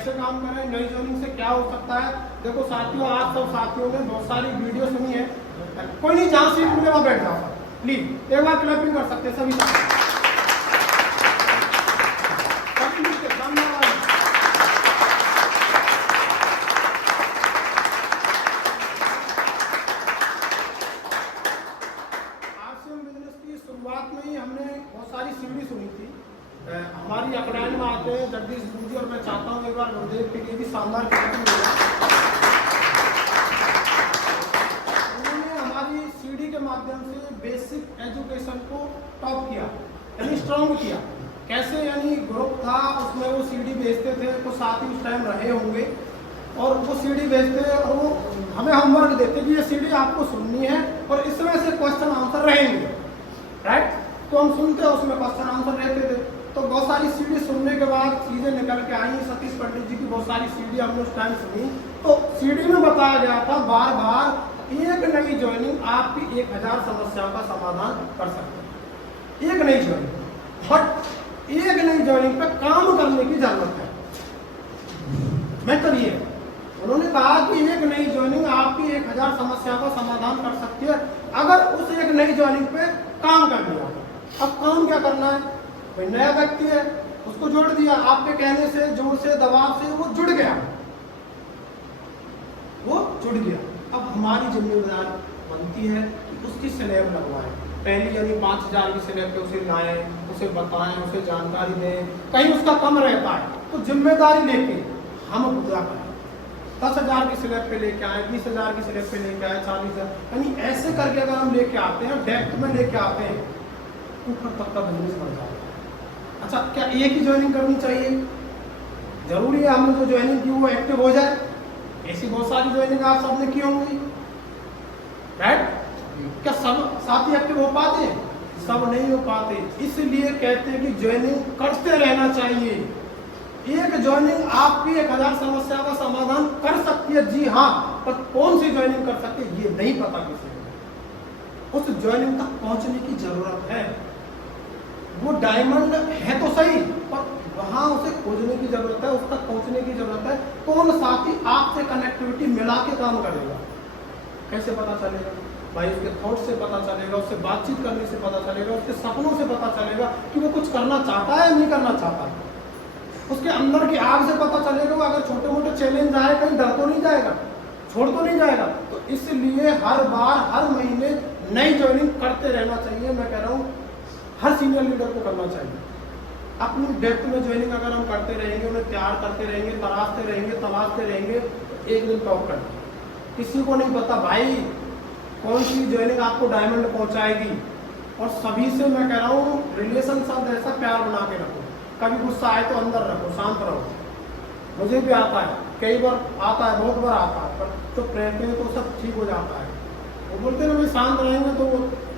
कैसे काम करें, नई ज्वाइनिंग से क्या हो सकता है। देखो साथियों, आज सब साथियों ने बहुत सारी वीडियो सुनी है, कोई नहीं जहाँ सीट मिले वहाँ बैठ जाओ। प्लीज एक बार क्लैपिंग कर सकते हैं सभी साथी। शुरुआत में ही हमने बहुत सारी सीढ़ी सुनी थी। हमारी अकड़ाइन में आते हैं जगदीश गुरु जी, और मैं चाहता हूँ एक बार गुरुदेव के लिए भी शानदार उन्होंने हमारी सीढ़ी के माध्यम से बेसिक एजुकेशन को टॉप किया, यानी स्ट्रॉन्ग किया। कैसे, यानी ग्रुप था उसमें वो सीढ़ी भेजते थे, कुछ साथी उस टाइम रहे होंगे, और वो सीढ़ी भेजते और वो हमें होमवर्क देते कि ये सीढ़ी आपको सुननी है और इसमें से क्वेश्चन आंसर रहेंगे, राइट। तो हम सुनते हैं, उसमें क्वेश्चन आंसर रहते थे। तो बहुत सारी सीढ़ी सुनने के बाद चीजें निकल के आई। सतीश पंडित जी की बहुत सारी सीढ़ी हमने उस टाइम सुनी। तो सीढ़ी में बताया गया था बार बार एक नई ज्वाइनिंग आपकी 1000 समस्याओं का समाधान कर सकती है। एक नई ज्वाइनिंग, बट एक नई ज्वाइनिंग पे काम करने की जरूरत है। मैं तो ये उन्होंने कहा कि एक नई ज्वाइनिंग आपकी 1000 समस्या का समाधान कर सकती है अगर उस एक नई ज्वाइनिंग पे काम कर लिया। अब काम क्या करना है, कोई नया व्यक्ति है उसको जोड़ दिया, आपके कहने से, जोर से, दबाव से वो जुड़ गया, वो जुड़ गया। अब हमारी जिम्मेदारी बनती है कि उसकी स्लैब लगवाएं। पहली यानी 5000 की स्लैब पे उसे लाएं, उसे बताएं, उसे जानकारी दें। कहीं उसका कम रहता है तो जिम्मेदारी लेके हम पूरा करें। 10,000 की स्लैब पे लेके आए, 20,000 की स्लैब पे लेके आए, 40,000, यानी ऐसे करके अगर हम लेके आते हैं, डेप्थ में लेके आते हैं, ऊपर तक का बिजनेस बढ़ जाता है। अच्छा, क्या एक ही ज्वाइनिंग करनी चाहिए? जरूरी है हमने जो ज्वाइनिंग की वो एक्टिव हो जाए? ऐसी बहुत सारी ज्वाइनिंग आप सबने की होंगी, राइट। क्या सब साथी एक्टिव हो पाते हैं? सब नहीं हो पाते। इसलिए कहते हैं कि ज्वाइनिंग करते रहना चाहिए। एक ज्वाइनिंग आपकी 1000 समस्या का समाधान कर सकती है, जी हाँ, पर कौन सी ज्वाइनिंग कर सकती है ये नहीं पता किसी को। उस ज्वाइनिंग तक पहुंचने की जरूरत है। वो डायमंड है तो सही, पर वहां उसे खोजने की जरूरत है, उस तक पहुंचने की जरूरत है। कौन साथी आपसे कनेक्टिविटी मिला के काम करेगा? कैसे पता चलेगा भाई? उसके थॉट से पता चलेगा, उससे बातचीत करने से पता चलेगा, उसके सपनों से पता चलेगा कि वो कुछ करना चाहता है या नहीं करना चाहता। उसके अंदर की आग से पता चलेगा। अगर छोटे मोटे चैलेंज आए, कहीं डर तो नहीं जाएगा, छोड़ तो नहीं जाएगा। तो इसलिए हर बार, हर महीने नई ज्वाइनिंग करते रहना चाहिए। मैं कह रहा हूँ हर सीनियर लीडर को करना चाहिए। अपनी डेप्थ में ज्वाइनिंग अगर हम करते रहेंगे, उन्हें तैयार करते रहेंगे, तलाशते रहेंगे, तो एक दिन टॉप करना। किसी को नहीं पता भाई कौन सी ज्वाइनिंग आपको डायमंड पहुंचाएगी। और सभी से मैं कह रहा हूँ रिलेशन साथ ऐसा प्यार बना के रखो। कभी गुस्सा आए तो अंदर रखो, शांत रहो। मुझे भी आता है, कई बार आता है, बहुत बार आता है, पर चुप रहते हैं तो सब ठीक हो जाता है। वो बोलते हैं भाई शांत रहेंगे तो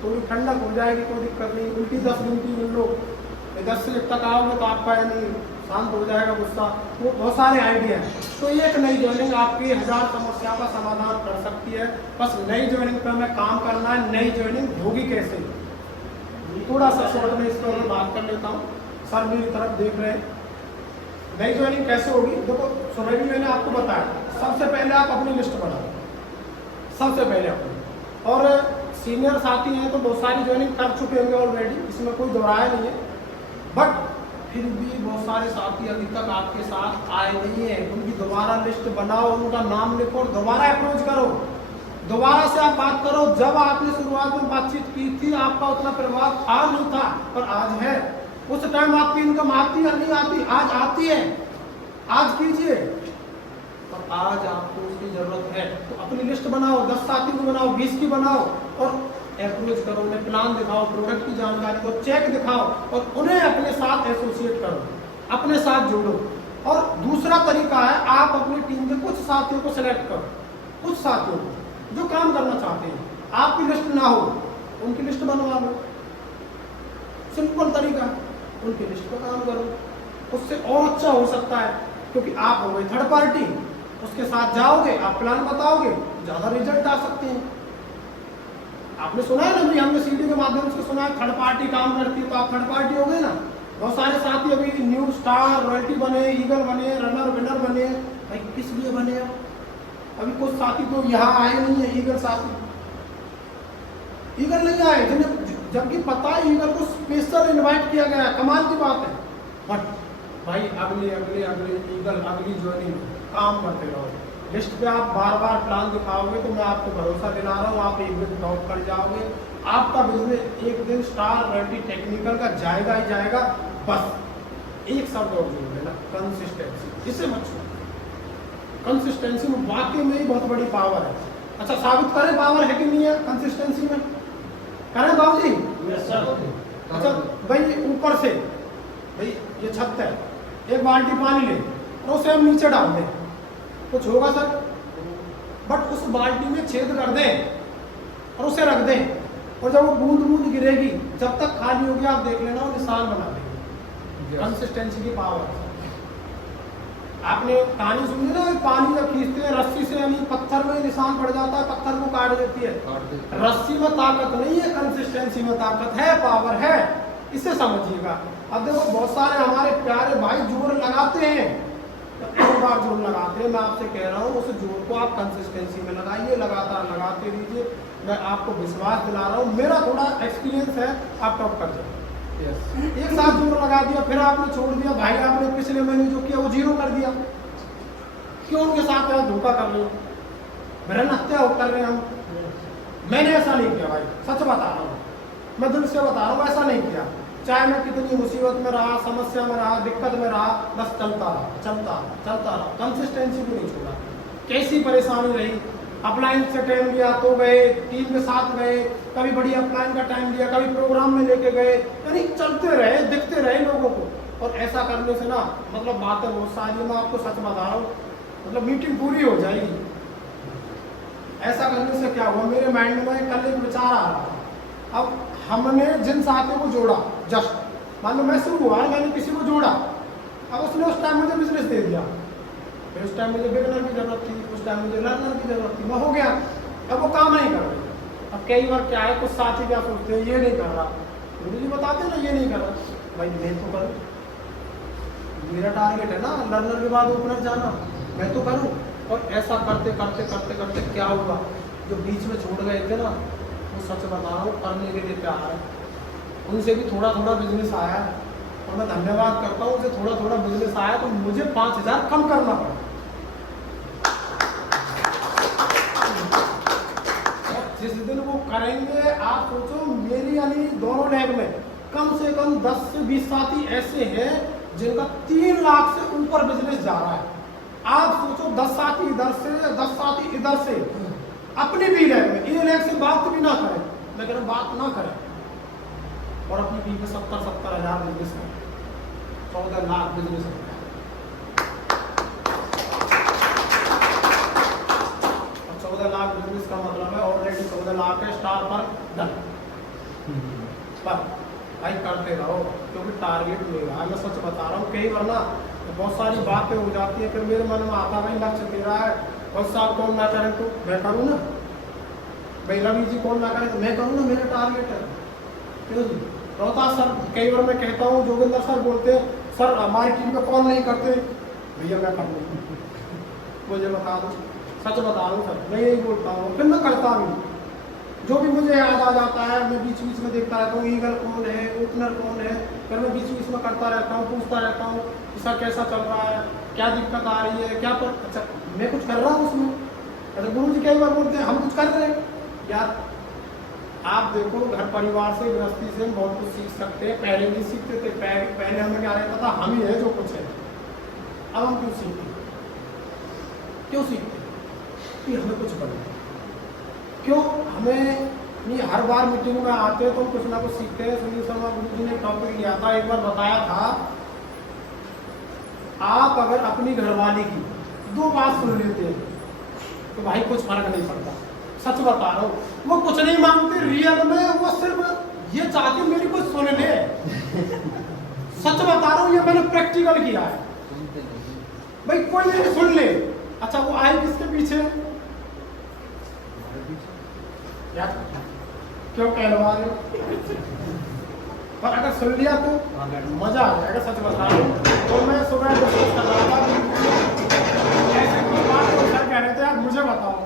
थोड़ी ठंडक हो जाएगी, कोई दिक्कत नहीं। उल्टी 10 गिनती मिल लो, 10 से 1 तक आओगे तो आपका यानी शांत हो जाएगा गुस्सा। वो बहुत सारे आइडिया हैं। तो एक नई ज्वाइनिंग आपकी 1000 समस्या का समाधान कर सकती है। बस नई ज्वाइनिंग पर हमें काम करना है। नई ज्वाइनिंग होगी कैसे, थोड़ा सा शॉर्ट में इसको मैं बात कर लेता हूँ। सर मेरी तरफ देख रहे हैं। नई ज्वाइनिंग कैसे होगी? देखो सुबह भी मैंने आपको बताया, सबसे पहले आप अपनी लिस्ट बनाओ, सबसे पहले अपनी। और सीनियर साथी हैं तो बहुत सारी ज्वाइनिंग कर चुके होंगे ऑलरेडी, इसमें कोई दोहराया नहीं है। बट फिर भी बहुत सारे साथी अभी तक आपके साथ आए नहीं है। उनकी दोबारा लिस्ट बनाओ, उनका नाम लिखो और दोबारा अप्रोच करो। दोबारा से आप बात करो। जब आपने शुरुआत में बातचीत की थी आपका उतना प्रभाव था नहीं था, पर आज है। उस टाइम आपकी इनकम आती या नहीं आती? आज आती है। आज कीजिए, पर आज आपको उसकी जरूरत है। तो अपनी लिस्ट बनाओ, 10 साथी की बनाओ, 20 की बनाओ और अप्रोच करो। उन्हें प्लान दिखाओ, प्रोडक्ट की जानकारी को चेक दिखाओ और उन्हें अपने साथ एसोसिएट करो, अपने साथ जोड़ो। और दूसरा तरीका है, आप अपनी टीम के कुछ साथियों को सिलेक्ट करो, कुछ साथियों को जो काम करना चाहते हैं। आपकी लिस्ट ना हो, उनकी लिस्ट बनवा लो। सिंपल तरीका, उनकी लिस्ट पर काम करो। उससे और अच्छा हो सकता है, क्योंकि आप हो गए थर्ड पार्टी, उसके साथ जाओगे, आप प्लान बताओगे, ज्यादा रिजल्ट आ सकते हैं। आपने सुना है ना भी, हमने सीडी के माध्यम से सुना है थर्ड पार्टी काम करती है, तो आप थर्ड पार्टी हो गए ना। बहुत सारे साथी अभी न्यू स्टार रॉयल्टी बने, ईगल बने, रनर विनर बने। भाई किस लिए बने? अभी कुछ साथी तो यहाँ आए नहीं है ईगल साथी, ईगल नहीं आए जिन्हें, जबकि पता है ईगल को स्पेशल इनवाइट किया गया। कमाल की बात है। बट भाई अगले अगले अगले ईगल अगली ज्वाइनिंग काम करते रहो। लिस्ट पे आप बार बार प्लान दिखाओगे तो मैं आपको भरोसा दिला रहा हूँ, आप एक दिन टॉप कर जाओगे। आपका बिजनेस एक दिन स्टार रॉयल्टी टेक्निकल का जाएगा ही जाएगा। बस एक शब्द और जोड़ लेना, कंसिस्टेंसी। इससे मत छोड़ो, कंसिस्टेंसी में वाकई में ही बहुत बड़ी पावर है। अच्छा साबित करें पावर है कि नहीं है कंसिस्टेंसी में? करें बाबू जी? अच्छा भाई ऊपर से, भाई ये छत है, एक बाल्टी पानी ले और उसे हम नीचे डाल दें, कुछ होगा सर? बट उस बाल्टी में छेद कर दें और उसे रख दें, और जब वो बूंद बूंद गिरेगी, जब तक खाली होगी आप देख लेना वो निशान बना देंगे। कंसिस्टेंसी की पावर। आपने कहानी सुनी ना, पानी जब खींचते हैं रस्सी से, यानी पत्थर में निशान पड़ जाता है, पत्थर को काट देती है। रस्सी में ताकत नहीं है, कंसिस्टेंसी में ताकत है, पावर है। इसे समझिएगा। अब देखो बहुत सारे हमारे प्यारे भाई जोर लगाते हैं, एक बार जोर लगाते हैं, मैं आपसे कह रहा हूँ उस जोर को आप कंसिस्टेंसी में लगाइए, लगातार लगाते रहिए। मैं आपको विश्वास दिला रहा हूँ, मेरा थोड़ा एक्सपीरियंस है, आप टॉप कर जाए। एक साथ जोर लगा दिया, फिर आपने छोड़ दिया, भाई आपने पिछले महीने जो किया वो 0 कर दिया। क्यों उनके साथ आप धोखा कर रहे हो, भ्रण हत्या कर रहे हैं हम? मैंने ऐसा नहीं किया भाई, सच बता रहा हूँ, मैं दिल से बता रहा हूँ, ऐसा नहीं किया। चाहे मैं कितनी मुसीबत में रहा, समस्या में रहा, दिक्कत में रहा, बस चलता रहा, चलता रहा, चलता रहा, कंसिस्टेंसी को नहीं छोड़ा। कैसी परेशानी रही, अपलाइन से टाइम लिया तो गए, टीम के साथ गए, कभी बड़ी अपलाइन का टाइम लिया, कभी प्रोग्राम में लेके गए, यानी चलते रहे, दिखते रहे लोगों को। और ऐसा करने से ना, मतलब बातें बहुत सारी, मैं आपको सच बता रहा हूँ, मतलब मीटिंग पूरी हो जाएगी। ऐसा करने से क्या हुआ, मेरे माइंड में कल एक विचार आ रहा था। अब हमने जिन साथियों को जोड़ा, जस्ट मान लो मैं शुरू हुआ, मैंने किसी को जोड़ा, अब उसने उस टाइम मुझे बिजनेस दे दिया, फिर उस टाइम मुझे बिगनर की जरूरत थी, उस टाइम मुझे लर्नर की जरूरत थी, मैं हो गया। अब वो काम नहीं कर रही। अब कई बार क्या है, कुछ साथी क्या सोचते हैं, ये नहीं कर रहा, मुझे बताते ना ये नहीं कर रहा, भाई मैं तो करूँ, मेरा टारगेट है ना लर्नर के बाद ओपनर जाना, मैं तो करूँ। और ऐसा करते करते करते करते क्या हुआ, जो बीच में छोड़ गए थे ना, वो सच बता रहा हूँ करने के लिए तैयार है, उनसे भी थोड़ा थोड़ा बिजनेस आया। और मैं धन्यवाद करता हूँ, उनसे थोड़ा थोड़ा बिजनेस आया तो मुझे 5000 कम करना पड़ा। जिस दिन वो करेंगे, आप सोचो मेरी यानी दोनों लैब में कम से कम 10 से 20 साथी ऐसे हैं जिनका 3 लाख से ऊपर बिजनेस जा रहा है। आप सोचो 10 साथी इधर से, 10 साथी इधर से, अपनी भी लैब में, ये लैब से बात भी ना करें, मैं कह रहा हूं बात ना करें, और अपनी टीम में 70-70 हजार बिजनेस करें, 14 लाख बिजनेस करें। और 14 लाख बिजनेस का मतलब है ऑलरेडी 14 लाख है स्टार पर डन। पर भाई करते रहो, क्योंकि टारगेट मेरा है, मैं सच बता रहा हूँ। कई बार ना तो बहुत सारी बातें हो जाती है, फिर मेरे मन में आता भाई लक्ष्य मेरा है, और साहब कौन ना करें तो मैं करूँ ना, भाई रवि जी कौन ना करें तो मैं करूँ ना, मेरा टारगेट है। क्यों जी रोहतास सर, कई बार मैं कहता हूँ, जोगिंदर सर बोलते हैं सर हमारी टीम में कौन नहीं करते, भैया मैं कर लूँ, मुझे बता दो, सच बता रहा हूँ सर, मैं यही बोलता हूँ, फिर मैं करता हूँ। जो भी मुझे याद आ जाता है, मैं बीच बीच में देखता रहता हूँ, ईगल कौन है, ओपनर कौन है, फिर मैं बीच बीच में करता रहता हूँ, पूछता रहता हूँ सर कैसा चल रहा है, क्या दिक्कत आ रही है, क्या पर अच्छा मैं कुछ कर रहा हूँ उसमें। अच्छा गुरु जी कई बार बोलते हैं हम कुछ कर रहे हैं यार। आप देखो घर परिवार से, गृहस्थी से हम बहुत कुछ सीख सकते हैं, पहले नहीं सीखते थे, पहले हमें क्या रहता था हम ही है जो कुछ है, अब हम क्यों सीखते, क्यों सीखते कि हमें कुछ बनना, क्यों हमें नहीं हर बार मीटिंग में आते हैं तो कुछ ना कुछ सीखते हैं। सुनील शर्मा गुरु जी ने टॉपिक लिया था, एक बार बताया था, आप अगर अपनी घरवाली की 2 बात सुन लेते हैं तो भाई कुछ फर्क नहीं पड़ता, सच बता रहा हूँ। वो कुछ नहीं मांगते रियल में, वो सिर्फ ये चाहती मेरी कुछ सुन ले, सच बता रहा हूँ, ये मैंने प्रैक्टिकल किया है। भाई कोई नहीं सुन ले, अच्छा वो आई किसके पीछे, यार क्यों कहलवा रहे हो, पर अगर सुन लिया तो मजा आ जाएगा, सच बता रहा हूँ। तो मैं सुबह डिस्कस कर रहा था ऐसे कोई बात तो सर कह रहे थे यार मुझे बताओ,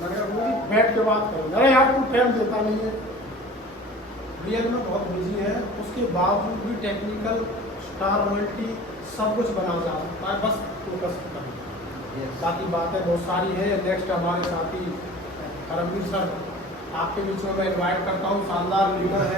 मैंने कहा बैठ के बात करूँ, अरे यार तू टाइम देता नहीं है, रियल में बहुत बिजी है, उसके बावजूद भी टेक्निकल स्टार रॉयल्टी सब कुछ बना जा रहा है, बस फोकस करना। बाकी बातें बहुत सारी है। नेक्स्ट हमारे साथी करमवीर सर आपके बीच में मैं इन्वाइट करता हूँ, शानदार लीडर है।